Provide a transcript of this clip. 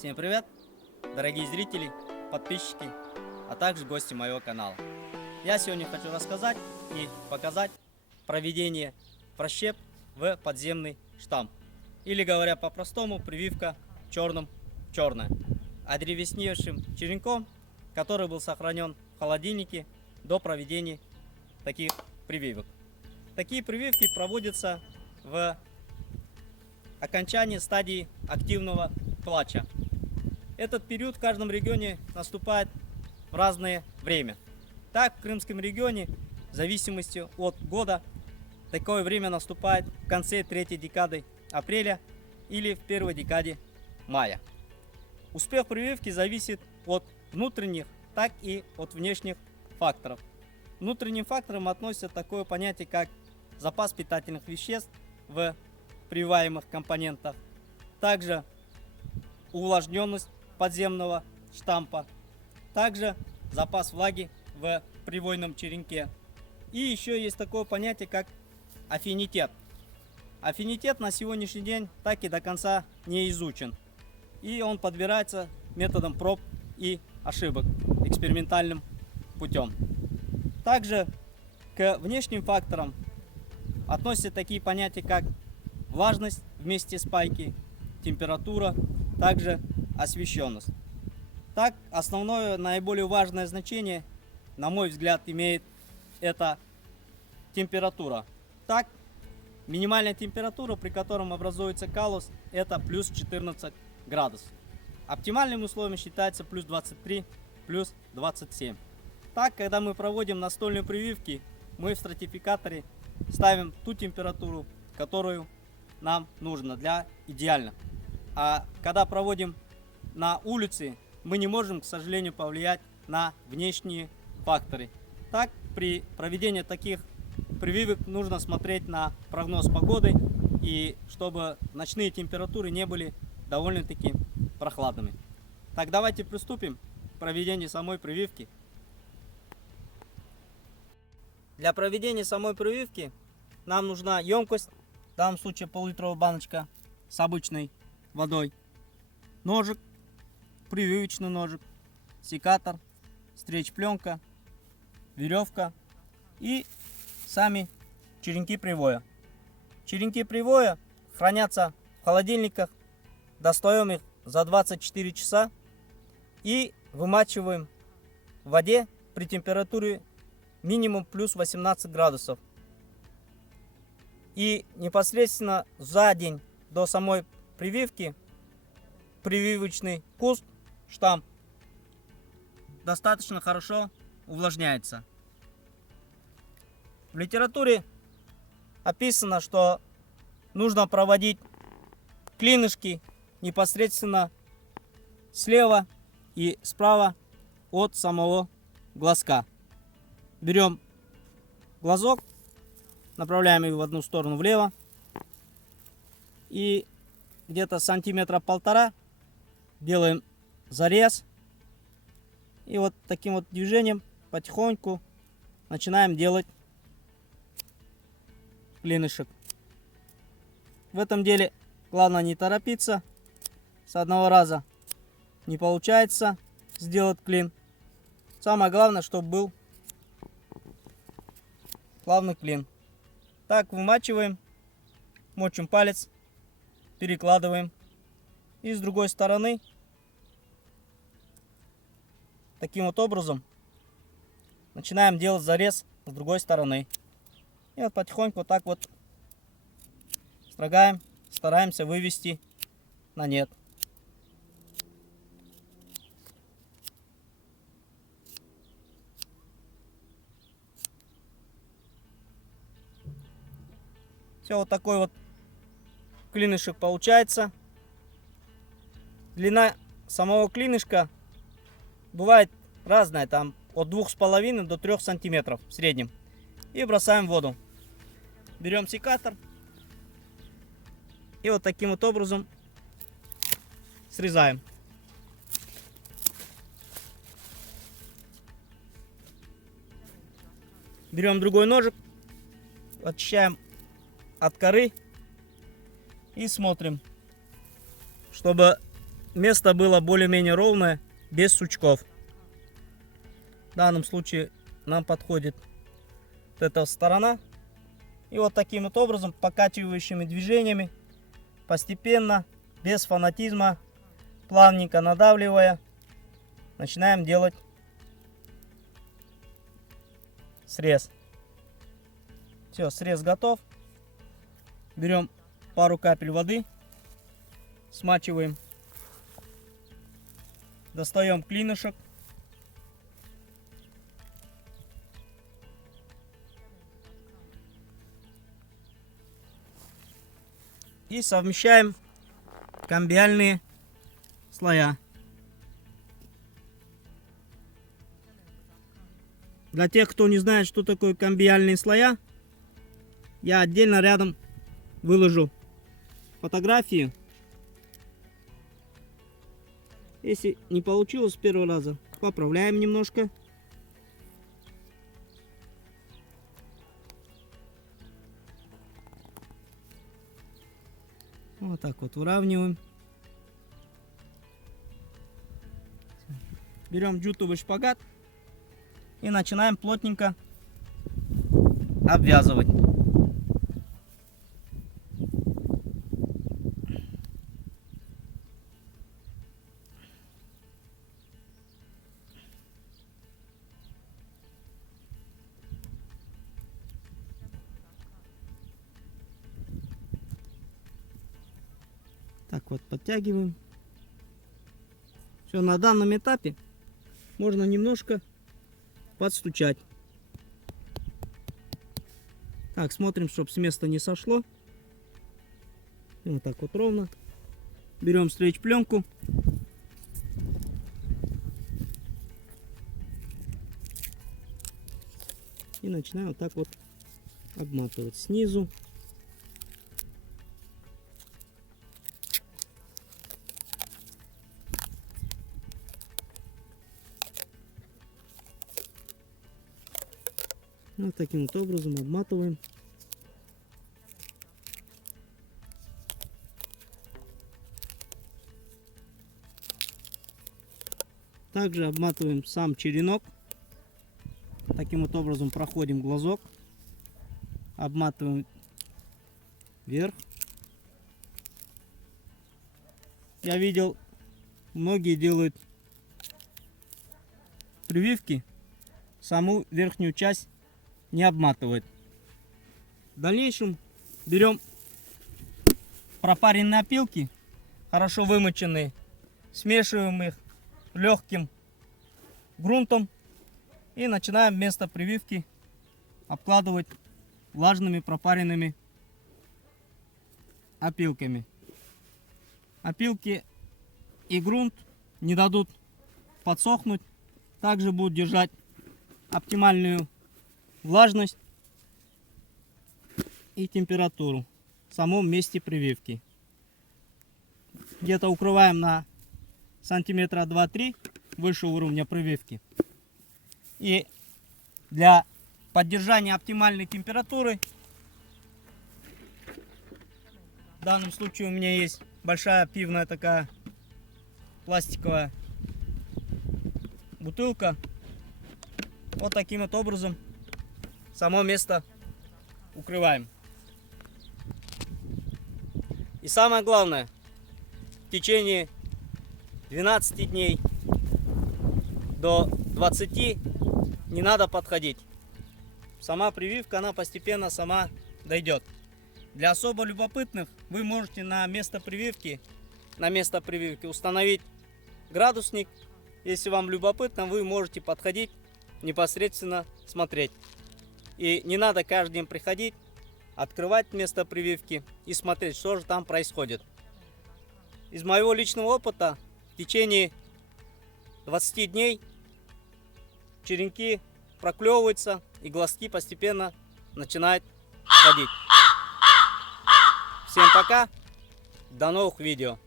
Всем привет, дорогие зрители, подписчики, а также гости моего канала. Я сегодня хочу рассказать и показать проведение прощеп в подземный штамп. Или, говоря по-простому, прививка черным в черное. Одревесневшим черенком, который был сохранен в холодильнике до проведения таких прививок. Такие прививки проводятся в окончании стадии активного клатча. Этот период в каждом регионе наступает в разное время. Так, в Крымском регионе, в зависимости от года, такое время наступает в конце третьей декады апреля или в первой декаде мая. Успех прививки зависит от внутренних, так и от внешних факторов. Внутренним фактором относится такое понятие, как запас питательных веществ в прививаемых компонентах, также увлажненность подземного штампа, также запас влаги в привойном черенке. И еще есть такое понятие, как аффинитет. Аффинитет на сегодняшний день так и до конца не изучен. И он подбирается методом проб и ошибок, экспериментальным путем. Также к внешним факторам относятся такие понятия, как влажность вместе с пайки, температура, также освещенность. Так, основное, наиболее важное значение, на мой взгляд, имеет это температура. Так, минимальная температура, при котором образуется каллус, это плюс 14 градусов. Оптимальным условием считается плюс 23, плюс 27. Так, когда мы проводим настольные прививки, мы в стратификаторе ставим ту температуру, которую нам нужно для идеально. А когда проводим на улице, мы не можем, к сожалению, повлиять на внешние факторы. Так, при проведении таких прививок нужно смотреть на прогноз погоды, и чтобы ночные температуры не были довольно-таки прохладными. Так, давайте приступим к проведению самой прививки. Для проведения самой прививки нам нужна емкость, в данном случае пол-литровая баночка с обычной водой, ножик, прививочный ножик, секатор, стрейч-пленка, веревка и сами черенки привоя. Черенки привоя хранятся в холодильниках, достаем их за 24 часа и вымачиваем в воде при температуре минимум плюс 18 градусов. И непосредственно за день до самой прививки прививочный куст, штамп, достаточно хорошо увлажняется. В литературе описано, что нужно проводить клинышки непосредственно слева и справа от самого глазка. Берем глазок, направляем его в одну сторону влево и где-то сантиметра полтора делаем зарез. И вот таким вот движением потихоньку начинаем делать клинышек. В этом деле главное не торопиться. С одного раза не получается сделать клин. Самое главное, чтобы был плавный клин. Так, вымачиваем, мочим палец, перекладываем. И с другой стороны, таким вот образом, начинаем делать зарез с другой стороны. И вот потихоньку вот так вот строгаем, стараемся вывести на нет. Все, вот такой вот клинышек получается. Длина самого клинышка бывает разная, там от 2,5 до 3 сантиметров в среднем. И бросаем в воду. Берем секатор и вот таким вот образом срезаем. Берем другой ножик, очищаем от коры и смотрим, чтобы место было более-менее ровное, без сучков. В данном случае нам подходит вот эта сторона. И вот таким вот образом, покачивающими движениями, постепенно, без фанатизма, плавненько надавливая, начинаем делать срез. Все, срез готов. Берем пару капель воды, смачиваем, достаем клинышек. И совмещаем камбиальные слоя. Для тех, кто не знает, что такое камбиальные слоя, я отдельно рядом выложу фотографии. Если не получилось с первого раза, поправляем немножко. Вот так вот выравниваем. Берем джутовый шпагат и начинаем плотненько обвязывать. Так вот, подтягиваем. Все, на данном этапе можно немножко подстучать. Так, смотрим, чтобы с места не сошло. И вот так вот ровно. Берем стрейч-пленку. И начинаем вот так вот обматывать снизу. Вот таким вот образом обматываем. Также обматываем сам черенок. Таким вот образом проходим глазок. Обматываем вверх. Я видел, многие делают прививки, саму верхнюю часть не обматывают. В дальнейшем берем пропаренные опилки, хорошо вымоченные, смешиваем их легким грунтом и начинаем вместо прививки обкладывать влажными пропаренными опилками. Опилки и грунт не дадут подсохнуть, также будут держать оптимальную влажность и температуру в самом месте прививки. Где-то укрываем на сантиметра 2-3 выше уровня прививки. И для поддержания оптимальной температуры, в данном случае у меня есть большая пивная такая пластиковая бутылка, вот таким вот образом само место укрываем. И самое главное, в течение 12 дней до 20 не надо подходить. Сама прививка, она постепенно сама дойдет. Для особо любопытных вы можете на место прививки установить градусник. Если вам любопытно, вы можете подходить, непосредственно смотреть. И не надо каждый день приходить, открывать место прививки и смотреть, что же там происходит. Из моего личного опыта, в течение 20 дней черенки проклевываются и глазки постепенно начинают ходить. Всем пока, до новых видео.